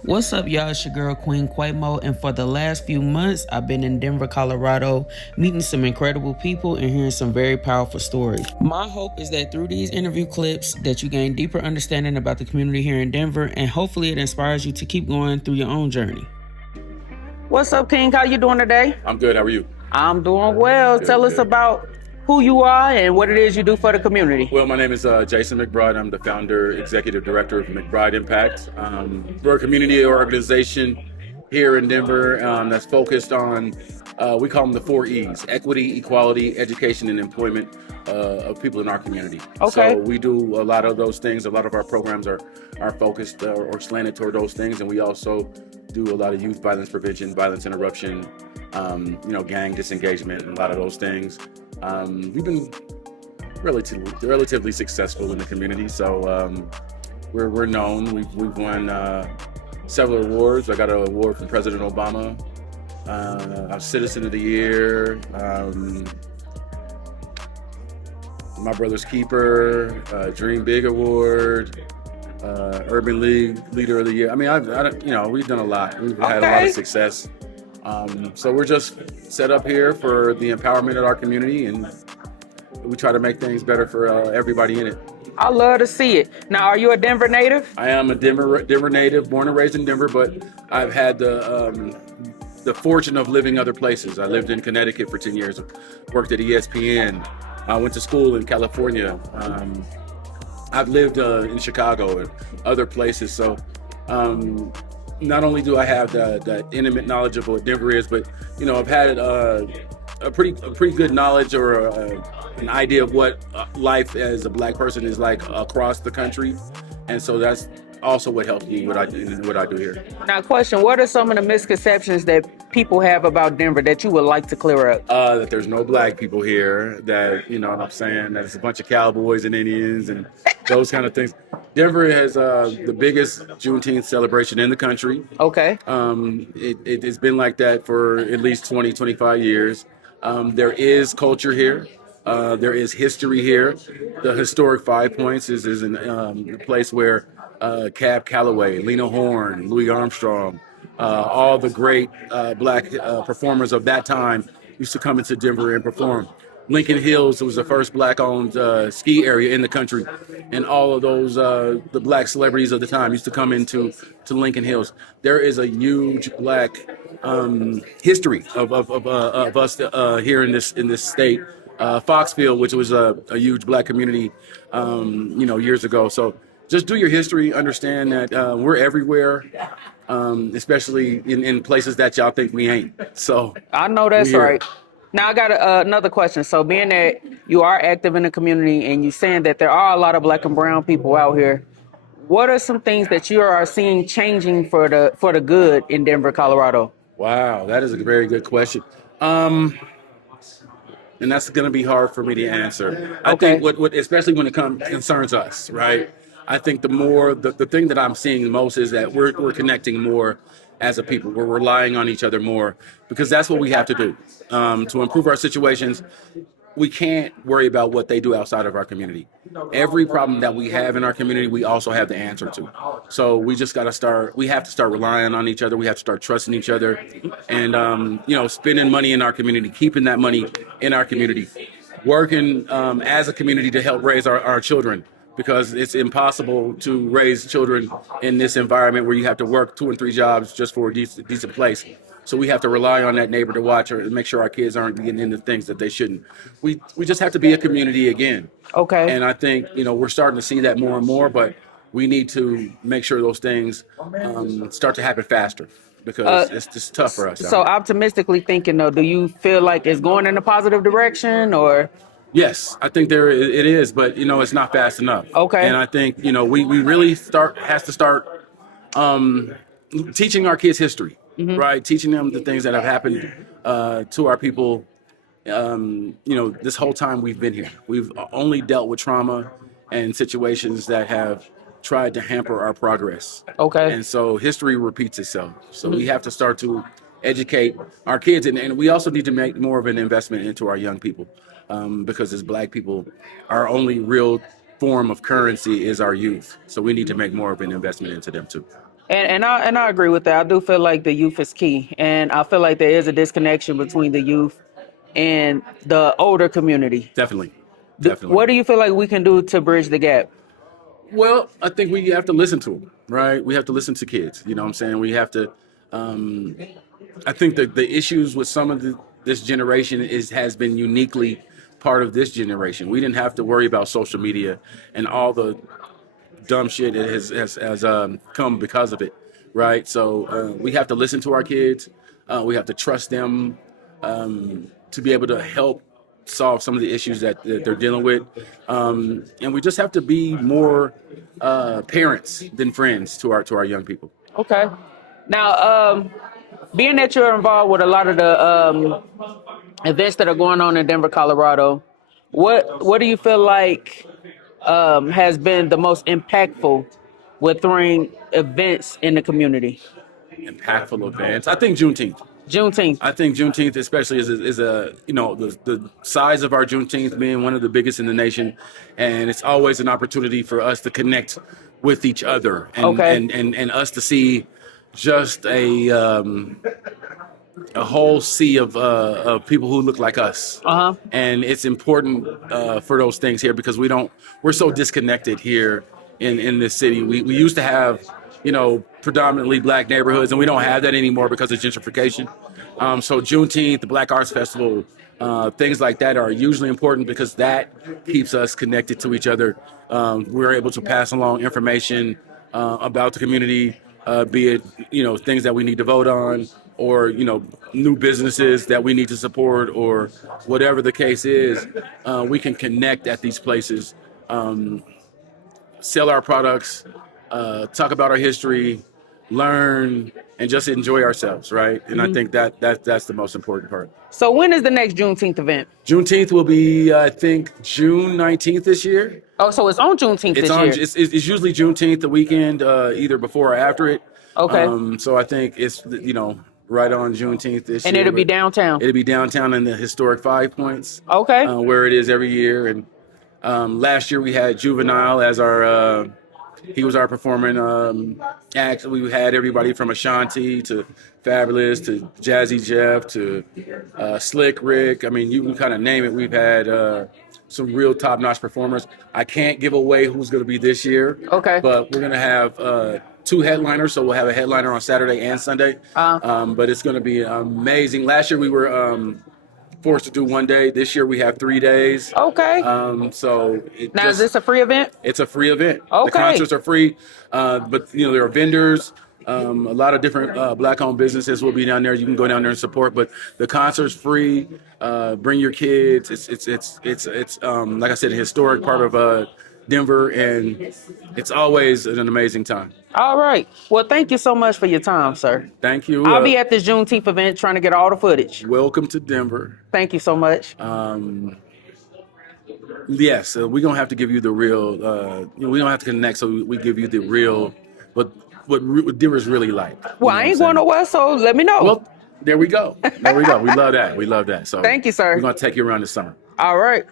What's up, y'all? It's your girl, Queen Quaymo, and for the last few months, I've been in Denver, Colorado, meeting some incredible people and hearing some very powerful stories. My hope is that through these interview clips, that you gain deeper understanding about the community here in Denver, and hopefully it inspires you to keep going through your own journey. What's up, King? How you doing today? I'm good. How are you? I'm doing well. Tell us about who you are and what it is you do for the community. Well, my name is Jason McBride. I'm the founder, executive director of McBride Impact. We're a community organization here in Denver that's focused on, we call them the 4 E's: equity, equality, education, and employment of people in our community. Okay. So we do a lot of those things. A lot of our programs are focused or slanted toward those things. And we also do a lot of youth violence prevention, violence interruption, gang disengagement, and a lot of those things. We've been relatively successful in the community, so we're known. We've won several awards. I got an award from President Obama, our Citizen of the Year, My Brother's Keeper, Dream Big Award, Urban League Leader of the Year. I mean, we've done a lot. We've had a lot of success. So we're just set up here for the empowerment of our community, and we try to make things better for everybody in it. I love to see it. Now, are you a Denver native? I am a Denver native, born and raised in Denver, but I've had the fortune of living other places. I lived in Connecticut for 10 years, worked at ESPN. I went to school in California. I've lived in Chicago and other places. So not only do I have the intimate knowledge of what Denver is, but I've had a pretty good knowledge or an idea of what life as a Black person is like across the country, and so that's also what helps me what I do here. Now, question: what are some of the misconceptions that people have about Denver that you would like to clear up? That there's no Black people here. That what I'm saying. That it's a bunch of cowboys and Indians and those kind of things. Denver has the biggest Juneteenth celebration in the country. Okay. It's been like that for at least 20, 25 years. There is culture here. There is history here. The historic Five Points is a place where Cab Calloway, Lena Horne, Louis Armstrong, all the great Black performers of that time used to come into Denver and perform. Lincoln Hills was the first Black-owned ski area in the country, and all of those the Black celebrities of the time used to come into Lincoln Hills. There is a huge Black history of us here in this state. Foxfield, which was a huge Black community, years ago. So just do your history, understand that we're everywhere, especially in places that y'all think we ain't. So I know that's right. Now I got another question. So being that you are active in the community and you're saying that there are a lot of Black and brown people out here, what are some things that you are seeing changing for the good in Denver, Colorado? Wow, that is a very good question. And that's going to be hard for me to answer. I think what especially when it concerns us, right? I think the thing that I'm seeing the most is that we're connecting more as a people. We're relying on each other more because that's what we have to do to improve our situations. We can't worry about what they do outside of our community. Every problem that we have in our community, we also have the answer to. So we just got to start. We have to start relying on each other. We have to start trusting each other, and spending money in our community, keeping that money in our community, working as a community to help raise our children. Because it's impossible to raise children in this environment where you have to work 2 and 3 jobs just for a decent place. So we have to rely on that neighbor to watch and make sure our kids aren't getting into things that they shouldn't. We just have to be a community again. Okay. And I think, we're starting to see that more and more, but we need to make sure those things start to happen faster because it's just tough for us. So optimistically thinking though, do you feel like it's going in a positive direction or? Yes, I think it is, but it's not fast enough. Okay. And I think we really has to start teaching our kids history, right? Teaching them the things that have happened to our people. This whole time we've been here, we've only dealt with trauma and situations that have tried to hamper our progress. Okay. And so history repeats itself. So we have to start to educate our kids, and we also need to make more of an investment into our young people. Because as Black people, our only real form of currency is our youth. So we need to make more of an investment into them too. And I agree with that. I do feel like the youth is key, and I feel like there is a disconnection between the youth and the older community. Definitely, What definitely. do you feel like we can do to bridge the gap? Well, I think we have to listen to them, right? We have to listen to kids. You know what I'm saying? We have to. I think that the issues with some of this generation has been uniquely part of this generation. We didn't have to worry about social media and all the dumb shit that has come because of it, right? So we have to listen to our kids. We have to trust them to be able to help solve some of the issues that they're dealing with, and we just have to be more parents than friends to our young people. Okay. Now, being that you're involved with a lot of the events that are going on in Denver, Colorado, what do you feel like has been the most impactful with throwing events in the community? Impactful events. I think Juneteenth. Juneteenth. I think Juneteenth, especially, is a the size of our Juneteenth being one of the biggest in the nation, and it's always an opportunity for us to connect with each other and Okay. and us to see just a whole sea of people who look like us. Uh-huh. And it's important for those things here because we're so disconnected here in this city. We used to have, predominantly black neighborhoods, and we don't have that anymore because of gentrification. So Juneteenth, the Black Arts Festival, things like that are usually important because that keeps us connected to each other. We're able to pass along information about the community, be it things that we need to vote on, or new businesses that we need to support, or whatever the case is. We can connect at these places, sell our products, talk about our history, learn, and just enjoy ourselves, right? And I think that's the most important part. So when is the next Juneteenth event? Juneteenth will be, I think, June 19th this year. Oh, so it's on Juneteenth It's this on. year. It's usually Juneteenth, the weekend, either before or after it. Okay. So I think it's right on Juneteenth this And year. it'll be but downtown. It'll be downtown in the historic 5 Points. Okay. Where it is every year. And last year we had Juvenile as our. He was our performing act. We had everybody from Ashanti to Fabulous to Jazzy Jeff to Slick Rick. I mean, you can kind of name it. We've had some real top-notch performers. I can't give away who's going to be this year. Okay. But we're going to have two headliners, so we'll have a headliner on Saturday and Sunday. But it's going to be amazing. Last year we were forced to do one day. This year we have 3 days. Okay. So Now, is this a free event? It's a free event. Okay. The concerts are free, but there are vendors. A lot of different black-owned businesses will be down there. You can go down there and support, but the concert's free. Bring your kids. It's like I said, a historic part of Denver, and it's always an amazing time. All right. Well, thank you so much for your time, sir. Thank you. I'll be at this Juneteenth event trying to get all the footage. Welcome to Denver. Thank you so much. Yes, we're gonna have to give you the real. We don't have to connect, so we give you the real. What Denver's really like. Well, I ain't going nowhere, so let me know. Well, there we go. There we go. We love that. We love that. So Thank you, sir. We're gonna take you around this summer. All right.